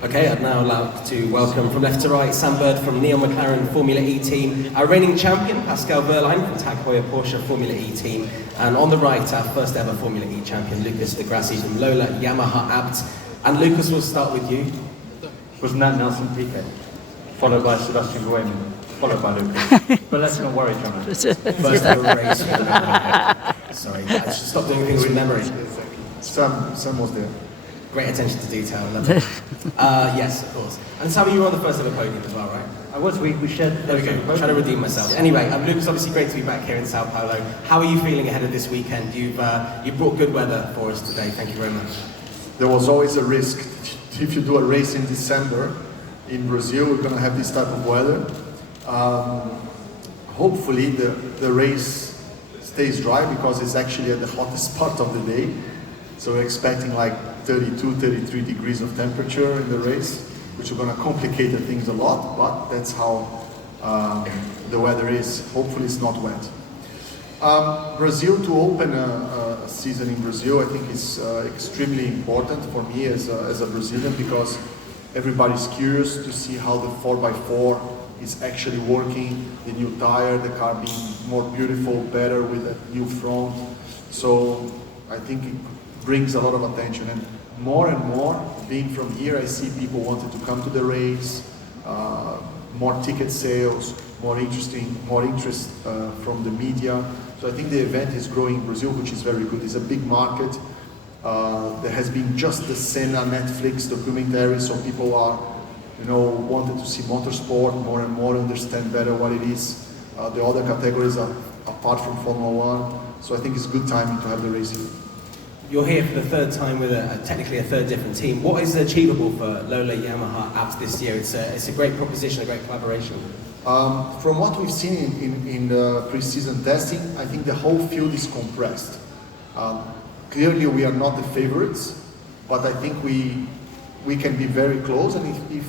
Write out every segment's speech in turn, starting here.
Okay, I'd now like to welcome from left to right Sam Bird from NEOM McLaren Formula E team, our reigning champion Pascal Wehrlein from Heuer Porsche Formula E team, and on the right our first ever Formula E champion Lucas di Grassi from Lola Yamaha Abt. And Lucas, we'll start with you. Wasn't that Nelson Piquet? Followed by Sebastian Buemi, followed by Lucas. But let's not worry, John. First ever race. Sorry, I should stop doing things from memory. Sam was there. Great attention to detail, love it. Yes, of course. And Sam, you were on the first ever podium as well, right? I was, we shared the There we go, trying to redeem myself. Anyway, Lucas, obviously great to be back here in Sao Paulo. How are you feeling ahead of this weekend? You've brought good weather for us today, thank you very much. There was always a risk. If you do a race in December in Brazil, we're going to have this type of weather. Hopefully the race stays dry because it's actually at the hottest part of the day. So we're expecting like 32, 33 degrees of temperature in the race, which are going to complicate the things a lot, but that's how the weather is. Hopefully it's not wet. Brazil, to open a season in Brazil, I think is extremely important for me as a Brazilian, because everybody's curious to see how the 4x4 is actually working, the new tire, the car being more beautiful, better with a new front. So I think it brings a lot of attention, and more, being from here, I see people wanted to come to the race, more ticket sales, more interest from the media. So I think the event is growing in Brazil, which is very good. It's a big market. There has been just the Senna Netflix documentary, so people are, wanted to see motorsport more and more, understand better what it is. The other categories are apart from Formula One, so I think it's good timing to have the race here. You're here for the third time with technically a third different team. What is achievable for Lola Yamaha Abt this year? It's a great proposition, a great collaboration. From what we've seen in the pre-season testing, I think the whole field is compressed. Clearly we are not the favorites, but I think we can be very close, and if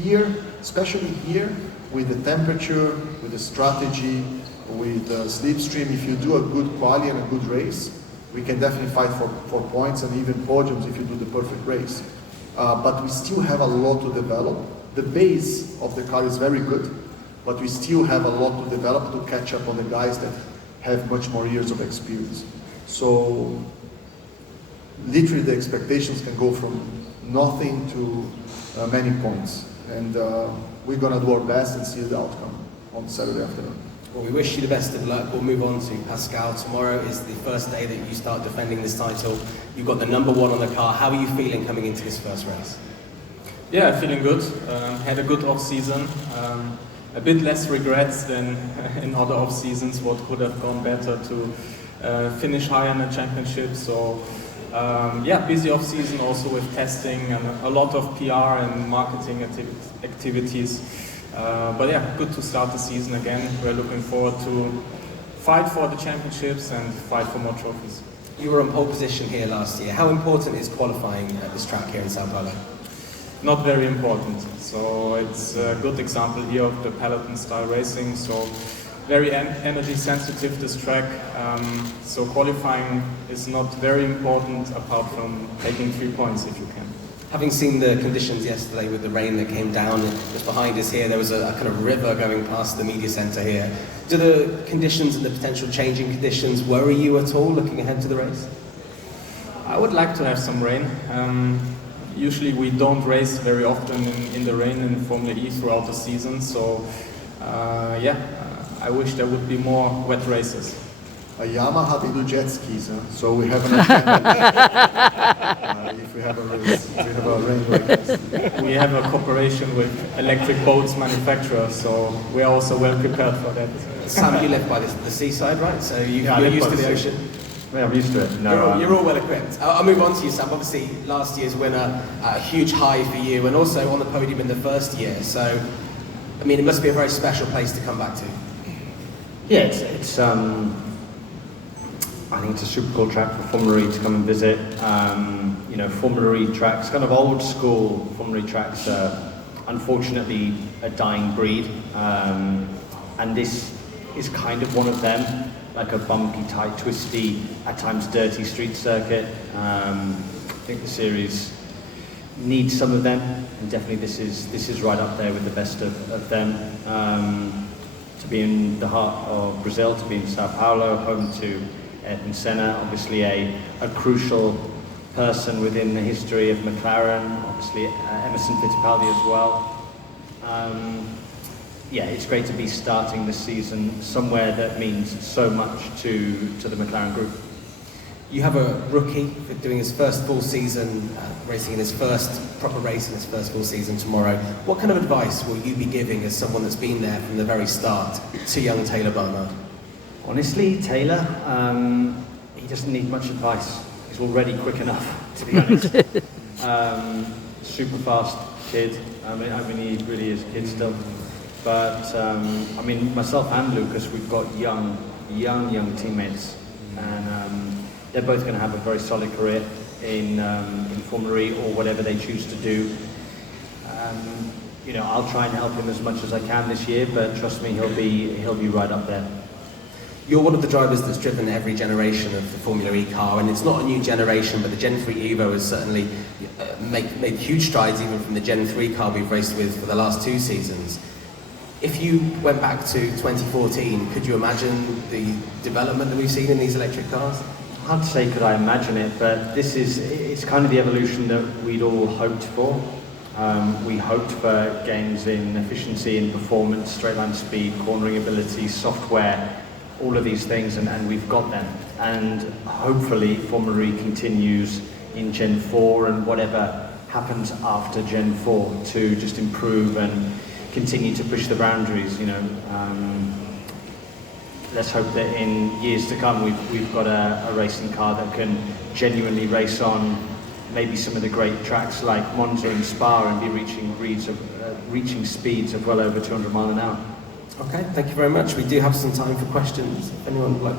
here, especially here, with the temperature, with the strategy, with the slipstream, if you do a good quali and a good race, we can definitely fight for points and even podiums if you do the perfect race. But we still have a lot to develop. The base of the car is very good, but we still have a lot to develop to catch up on the guys that have much more years of experience. So literally the expectations can go from nothing to many points. And we're going to do our best and see the outcome on Saturday afternoon. Well, we wish you the best of luck. We'll move on to Pascal. Tomorrow is the first day that you start defending this title. You've got the number one on the car. How are you feeling coming into this first race? Yeah, feeling good. Had a good off-season. A bit less regrets than in other off-seasons, what could have gone better to finish higher in the championship. So yeah, busy off-season also with testing and a lot of PR and marketing activities. But yeah, good to start the season again. We're looking forward to fight for the championships and fight for more trophies. You were in pole position here last year. How important is qualifying at this track here in San Paolo? Not very important. So it's a good example here of the peloton style racing. So very energy sensitive, this track. So qualifying is not very important apart from taking 3 points if you can. Having seen the conditions yesterday with the rain that came down, just behind us here, there was a kind of river going past the media centre here. Do the conditions and the potential changing conditions worry you at all looking ahead to the race? I would like to have some rain. Usually we don't race very often in the rain in Formula E throughout the season, so yeah, I wish there would be more wet races. A Yamaha, they do jet skis, huh? So we have an if we have a race, we have a rain race. We have a cooperation with electric boats manufacturers, so we are also well prepared for that. Sam, you live by the seaside, right? So you're used to the ocean? Yeah, I'm used to it. No, you're all well equipped. I'll move on to you, Sam. Obviously, last year's winner, a huge high for you, and also on the podium in the first year. So, I mean, it must be a very special place to come back to. Yeah, it's I think it's a super cool track for Formula E to come and visit. Formula E tracks, kind of old school Formula E tracks, unfortunately a dying breed, and this is kind of one of them, like a bumpy, tight, twisty, at times dirty street circuit. I think the series needs some of them, and definitely this is right up there with the best of them. To be in the heart of Brazil, to be in Sao Paolo, home to Ayrton Senna, obviously a crucial person within the history of McLaren, obviously Emerson Fittipaldi as well. Yeah, it's great to be starting the season somewhere that means so much to the McLaren group. You have a rookie doing his first full season, racing in his first proper race in his first full season tomorrow. What kind of advice will you be giving as someone that's been there from the very start to young Taylor Barnard? Honestly, Taylor, he doesn't need much advice. He's already quick enough, to be honest. Super fast kid. I mean, he really is a kid still. But I mean, myself and Lucas, we've got young teammates, and they're both going to have a very solid career in Formula E or whatever they choose to do. You know, I'll try and help him as much as I can this year, but trust me, he'll be right up there. You're one of the drivers that's driven every generation of the Formula E car, and it's not a new generation, but the Gen 3 Evo has certainly made huge strides even from the Gen 3 car we've raced with for the last 2 seasons. If you went back to 2014, could you imagine the development that we've seen in these electric cars? Hard to say could I imagine it, but it's kind of the evolution that we'd all hoped for. We hoped for gains in efficiency and performance, straight line speed, cornering ability, software, all of these things, and we've got them. And hopefully Formula E continues in Gen 4 and whatever happens after Gen 4 to just improve and continue to push the boundaries, you know. Let's hope that in years to come we've got a racing car that can genuinely race on maybe some of the great tracks like Monza and Spa and be reaching speeds of well over 200 miles an hour. Okay, thank you very much. We do have some time for questions. If anyone would like to